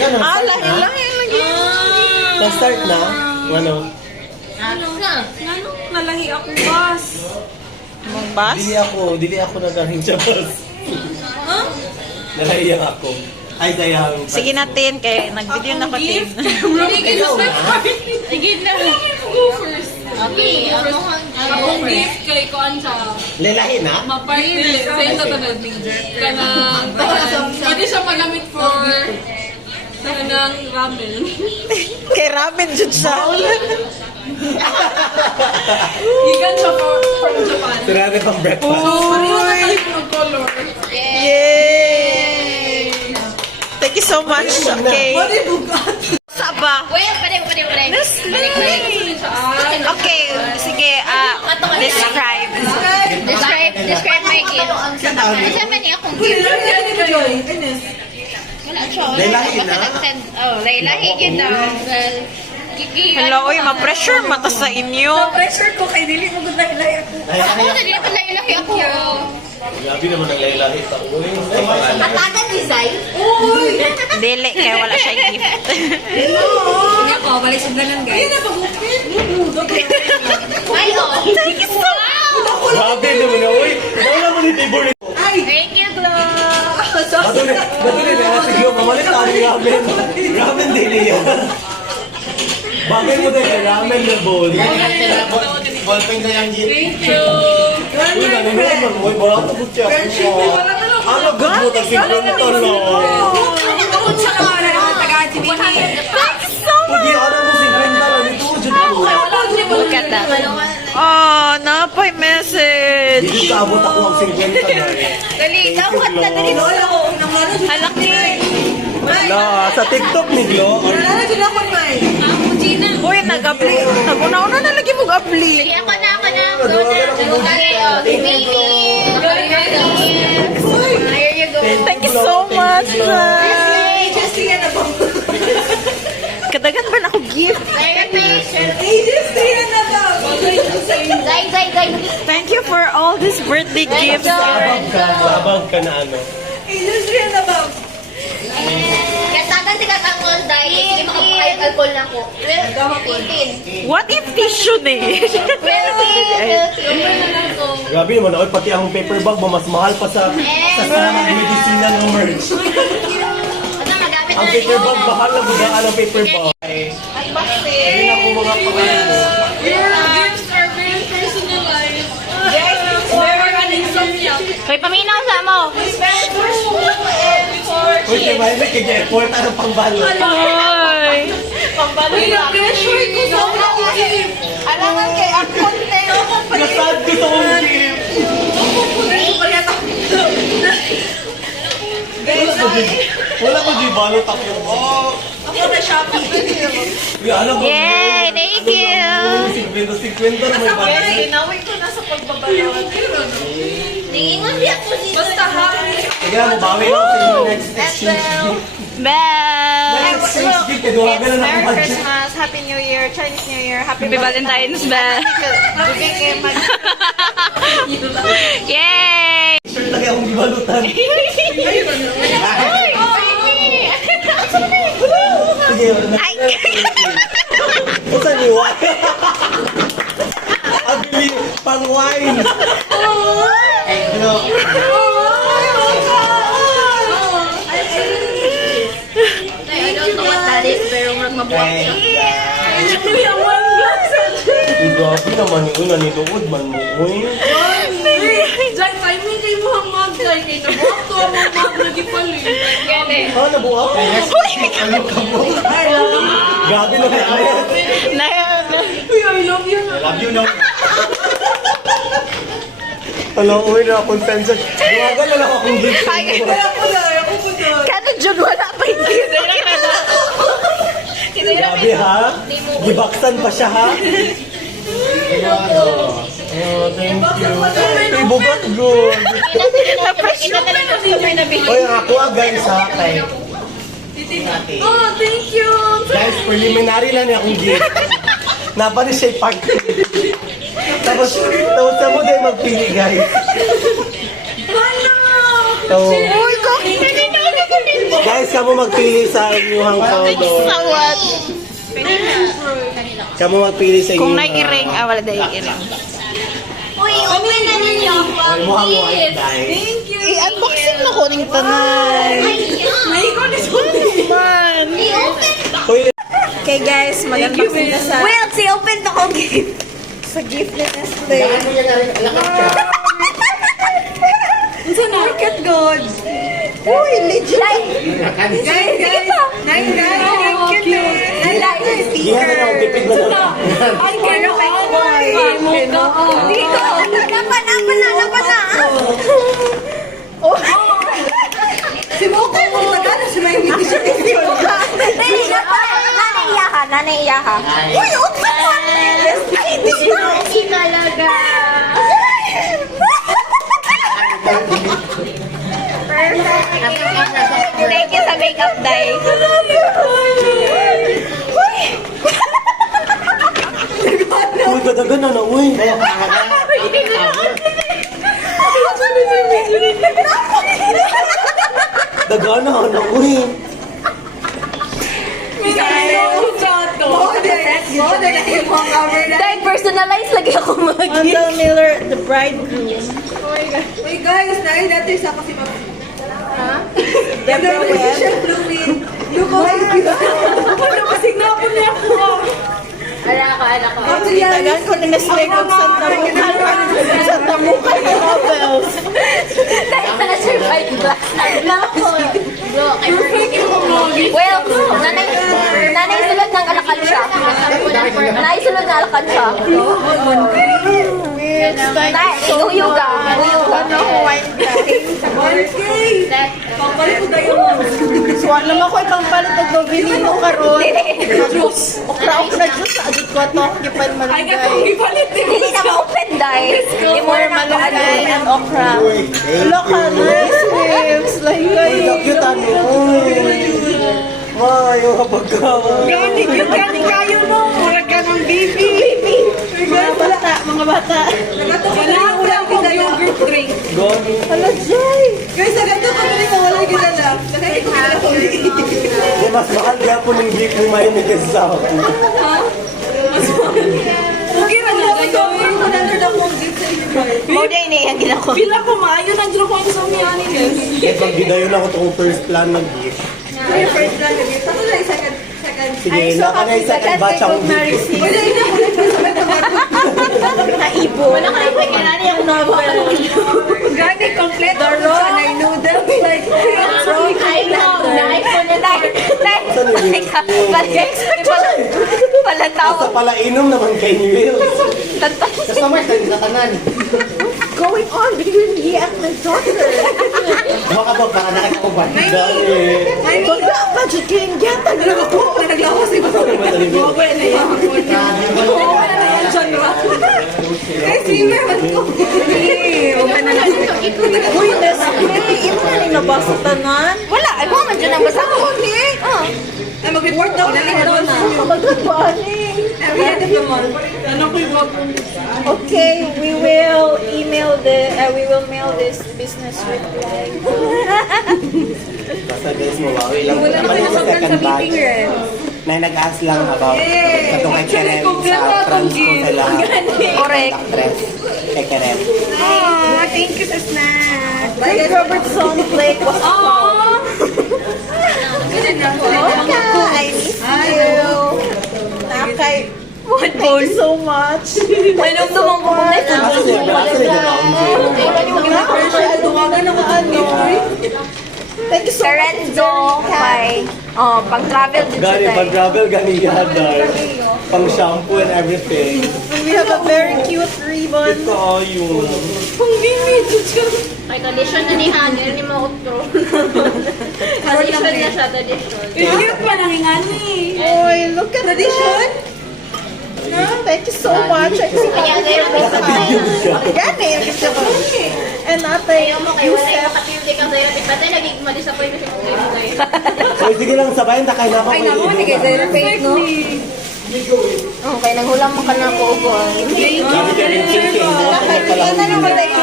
Lahi lagi. Na-start na? Ano? Nalahi ako, boss. Mong bas? Dili ako nagaling sa bus. Nalahiyang ako. Ay, sayang. Sige natin, kaya nag-video na patin. Sige na. Go first. Okay, Akong gift kay Kuan sa Lelahi na? maparty. Sa ito na kanang pwede siya magamit for kanang ramen. Kay ramen dyan siya. Gigan siya from Japan. Tirari pang breakfast. Pareho na tayo ng color. Yay! Thank you so much. Okay. Saba. Well, pwede. Okay, sige. Describe. Describe my gift. Kasi man niya akong gift. Wala siya. Laylahi na? Laylahi yun na. Hello, uy, ma-pressure mata sa inyo. Pressure ko kay dili mo gud lahi ako. Ako na dili pa laylahi ako. Grabe naman ang laylahi. Atagan design? Dili, kaya wala siya gift. Hindi ako, balik sa ganan guys. Hindi na pag-upin. Ay, oh. Thank you so much. Grabe naman na, uy. Wala mo ni table nito. Thank you, Glo. Bato na, sige, mamalit tayo ramen. Ramen din yan. Bagay mo din, ramen na bowl. Ballpen na yung gin. Thank you. Uy, nanonood man. Uy, wala ko po siya. Ano ba mo? Tasiglo mo to, no? Tungkol sa kawalan ang taga-TV. Pwede, ano mo si Brenda lang. Ito ko dyan po. Look at that. Oh, napay message. Hindi ka abot ako ang 50 na. Dali, dapat na dali. Halaki. Na, sa TikTok ni Glo. Uy, nag-apply. Naguna-una na lagi mong apply. Sige, ako na. Okay, oh. Baby. Here you go. Thank you so much. Kadagan ba na ako gift? Zay. Thank you for all these birthday gifts. Sabag ka na ano. Kasagan si Kakangol dahil hindi makapag-alcohol na ko. 15. What if tissue ni? Grabe naman ako, pati ang paper bag mo, mas mahal pa sa medicina ng merch. Ang paper bag, mahal na bugaan ang paper bag. Hindi na ako mga pangalan. Your gifts are very personalized. Very insomnia. Hoy, paminaw sa mo. Uy, kaya mahilig kaya-effort ang pangbalot. Ay. Pressure ko sa mga gift. Alangan kay ang content. Nasad ko sa kong gift. Wala ko di balot ako. Oh. Ako na shopping. Alam mo. Yay, thank you. 50 na may balot. Inawin ko na sa pagbabalot. Tingin di ako dito. Basta happy. Sige na, mabawi ako sa inyo next exchange gift. Bell. Next exchange gift, kaya duwagan na Merry ng budget. Christmas, Happy New Year, Chinese New Year, Happy Valentine's, Bell. Bigay kay mag... Yay! Shirt lagi akong gibalutan. Sige, Ay! o sa niwa. Abili, pang wine. Ano? I don't know what that is, pero mabuhat siya. Grabe naman yun, nanituod man mo. Uy. Diyan, timing kay Muhammad. Diyan, kay nabuhat ko ang mga lagi pali. Ah, nabuha? Ano ka mo? Grabe na kaya. Uy, I love you. Love you, no? Alam, uwi na akong tension. Duwagan na lang akong gift. Kano dyan wala pa yung gift? Grabe ha? Gibaksan pa siya ha? Oh, thank you. Ay, bugat good. Oy, ako guys ha, kay. Oh, thank you. Guys, preliminary lang akong gift. Napa ni siya part. Tapos sa mo din magpili guys. So, Uy, ko! Guys, kamo magpili sa inyong color. Sawat. Kamo magpili sa inyong... Kung nai-iring, wala dahil iring. Uy, open na ninyo. Ay, muha mo ay dahil. Thank you. I-unboxing na ko ng tanan. May ko ni Man. Uy, Okay guys, mag-unboxing na sa Well, si open to ko gift. sa gift ni Nestle. Unsa na? Market God. Uy, legit. Guys, thank you. diha na lang, tipid na lang. Ay, kaya ay, mukha. Dito. Lapan na. Si Moko, magkano si may ngiti siya. Nanaiyaha. Uy, utsa ko. Ay, hindi talaga. Thank you sa makeup dye. Uy, gadagan na na, uy. Dagana na, uy. Dahil personalized lagi ako Wendell Miller, the bridegroom. Uy guys, nahin natin sa kasi ma'am. Deborah Webb. Luko, ano kasing napon niya ako. Anak ko. Tagan ko ni Nestle kung Santa Muca yung novels. Dahil na survive glass. Well, nanay sulod ng alakansya. Nanay sulod ng alakansya. It's like so Uyuga. ano ko wine Papalit ko tayo mo. Swan naman ko ibang palit ng dobilino karon. Juice. Okra juice sa adit ko to. Gipan Ay, malunggay. katong ipalit din. Hindi na ma-open dahil. Hindi mo More na malunggay and ano. okra. Local nice lips. Like Uy, cute ano, uy. Mayo kapag ka. Gani kayo mo. Murag ka ng baby. Mga bata. Kailangan ko lang kita yung group drink. Gani. Hala, Joy. Guys, agad ko kami na wala kilala. Nakikita ko kilala ko. Di mas mahal kaya po ng gift ng may kaysa sa akin. Okay ra na. Gagawin ko na rin akong gift sa inyo. Mo day ni ang ginako. Pila ko maayo na dyan ko ang sa miyani guys. Eh, pag gidayon ako itong first plan ng gift. First lang na gift. Tapos na second. Sige, naka na isa kay batch akong gift. Wala hindi ako nagsasabi ko. Naibo. Wala ka rin kailangan yung novel. Gani, complete. The raw. Sanay noodle. Like, Pala tao. Basta pala inom naman kay New Wheels. Going on between me and my daughter. Makabog para nakakubad. Dali. Wala pa dyan kayong yata. Naglawas si Mama. Wala na yan. Wala na yan dyan, Ra. Guys, meron ko. Uy, Nestle. Imo na ni nabasa tanan. Wala, ay mo man dyan ang basa ko. Ay, mag-report daw na lang na. Kabagat ba ani? Every naman. Ano ko yung Okay, we will mail this business reply. Basta guys, mawawi lang. Naman yung second batch. Na nag-ask lang about katong kay Karen sa trans ko sa lahat. Correct. Actress. Kay Karen. Oh, thank you sa snack. Greg Robertson Blake was I miss you. Nakay. Thank you so much. Anong tumangko mo na ito? Dumagan ako ano. Thank you so much. Lorenzo, kay, pang-travel din Gani, siya. pag-travel, gani yadar. Pang shampoo and everything. And we have a very cute ribbon. Ito all yun. May tradition na ni Hanger, ni mga utro. Tradition na siya, tradition. Hindi pa nangingani. Boy, look at tradition. Thank you so much. Kaya ngayon, may Nakabigyan siya. Gani. And ate, Ayaw mo kayo, wala yung makatindi ka sa'yo. Di ba tayo naging ma-disappoint na siya kung kayo tayo. So, sige lang, sabayan, takay na ako. Ay, naku, hindi kayo tayo fake, no? Oh, kaya nanghulang mo ka na po, boy. Sabi ka rin, king. Nakakita na naman tayo.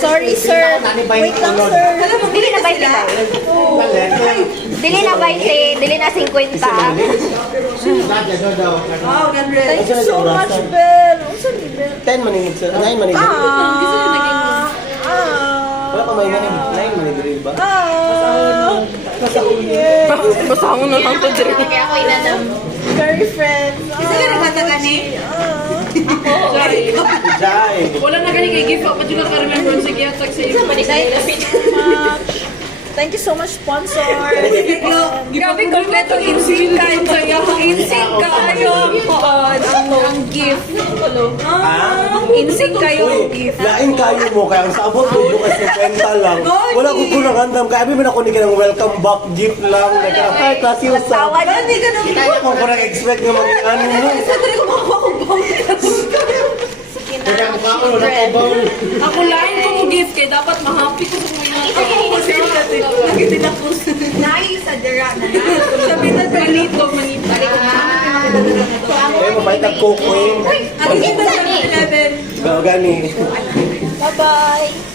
Sorry, sir. Wait lang, sir. Dili na 20 ba? Dili na 20, dili na 50. Thank you so much, Bel. Unsa ni Bel? 10 maningit sir. 9 maningit. Wala pa may 9 maningit ba? Basahon na lang to dire. Kaya ako inanam. Very friends. Isa ka nagkatagani? Jai. Wala na gani kay gift pa dyan ka-remember sa giyatag sa iyo. Thank you so much, sponsor. Grabe, kompleto insing kayo sa'yo. Insing kayo. Ang gift. Insing kayo ang gift. Lain kayo mo kaya ang sabot mo bukas ng kwenta lang. Wala ko kunang handam kaya abi man ako ni kanang welcome back gift lang. Hi, klase usa. Tawa na. Hindi ka nang Kaya kung kurang expect nga mag-ano mo. Sa tuloy ko makakuha kong Kaya kung ako wala ko bang. Ako lain ko mo gift kay dapat ma-happy ko sa mga Nagitin ako. Naayos sa dira na. Sabi na manito, manito. Kaya mabait ang kukuin. Ang ganda sa 11. Gani. Bye-bye.